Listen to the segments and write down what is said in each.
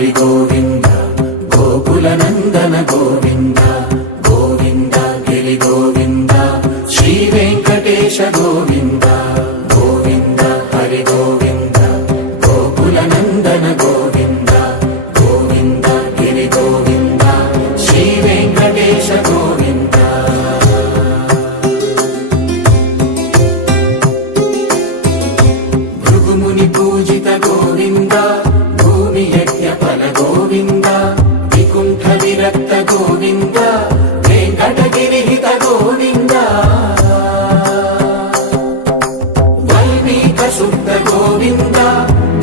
హరి గోవింద గోకుల నందన గోవింద గోవింద గిరి గోవింద శ్రీ వెంకటేశ గోవింద గోవింద హరి గోవింద గోకుల నందన గోవింద గోవింద గిరి గోవింద శ్రీ వెంకటేశ గోవింద. భృగుముని పూజిత గోవింద భూమి యజ్ఞ ఫల గోవింద వికుంఠ విరక్త గోవింద వెంకటగిరిహిత గోవింద వైదిక శుద్ధ గోవింద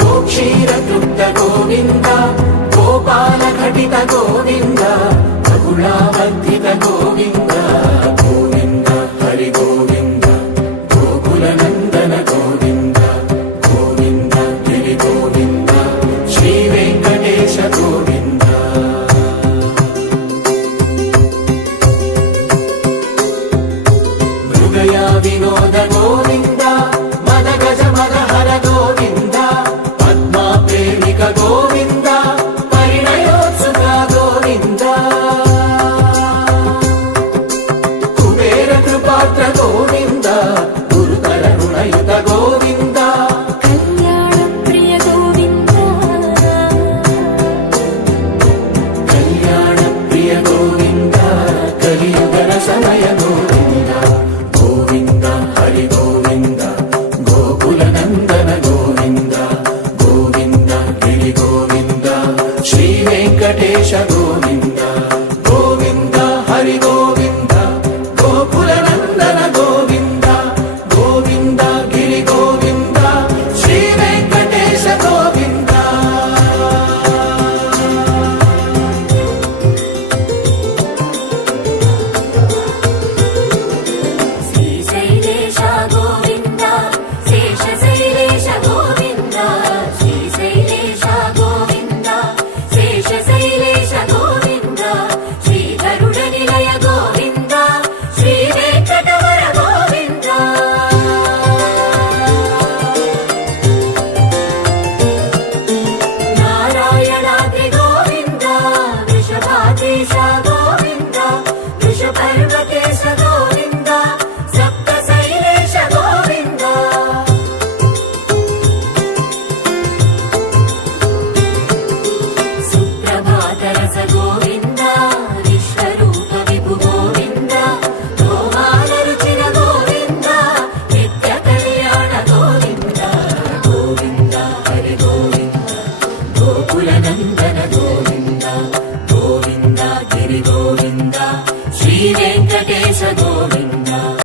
గోక్షీర తృప్త గోవింద గోపాల ఘటిత గోవింద బహుళావర్ధిత గోవింద గోవింద హరి గోవింద గోకుల నందన గోవింద గోవింద గిరి గోవింద శ్రీ వెంకటేశ గోవింద. మృగయా వినోద గోవింద మద గజ మద హర గోవింద పద్మా ప్రేమిక గోవింద పరిణయోత్సుక గోవింద కుబేర కృపాత్ర గోవింద గురుతర రుణయుత గోవింద కళ్యాణ ప్రియ గోవింద కళ్యాణ ప్రియ గోవింద కలియుగర సమయ గోవింద గోవింద హరి గోవింద గోకుల నందన గోవింద గోవింద గిరి గోవింద శ్రీ వెంకటేశ గోవింద గోవింద హరి గోవింద గోకుల నందన గోవింద గోవింద గిరి గోవింద శ్రీ వెంకటేశ గోవింద. శ్రీశైలేశ గోవింద శేషశైలేశ గోవింద శ్రీశైలేశ గోవింద శేషశైలేశ గోవింద శ్రీ గరుడ నిలయ గోవింద శ్రీ వెంకటవర గోవింద నారాయణాద్రి గోవింద వృషభాద్రీశ గోవింద వృషపర్వతేశ గోవింద సప్తశైలేశ గోవింద సుప్రభాతరస గోవింద విశ్వరూప విభు గోవింద గోమాల రుచిర గోవింద నిత్య కళ్యాణ గోవింద గోవింద హరి గోవింద గోకుల నందన గోవింద గోవింద గిరి గోవింద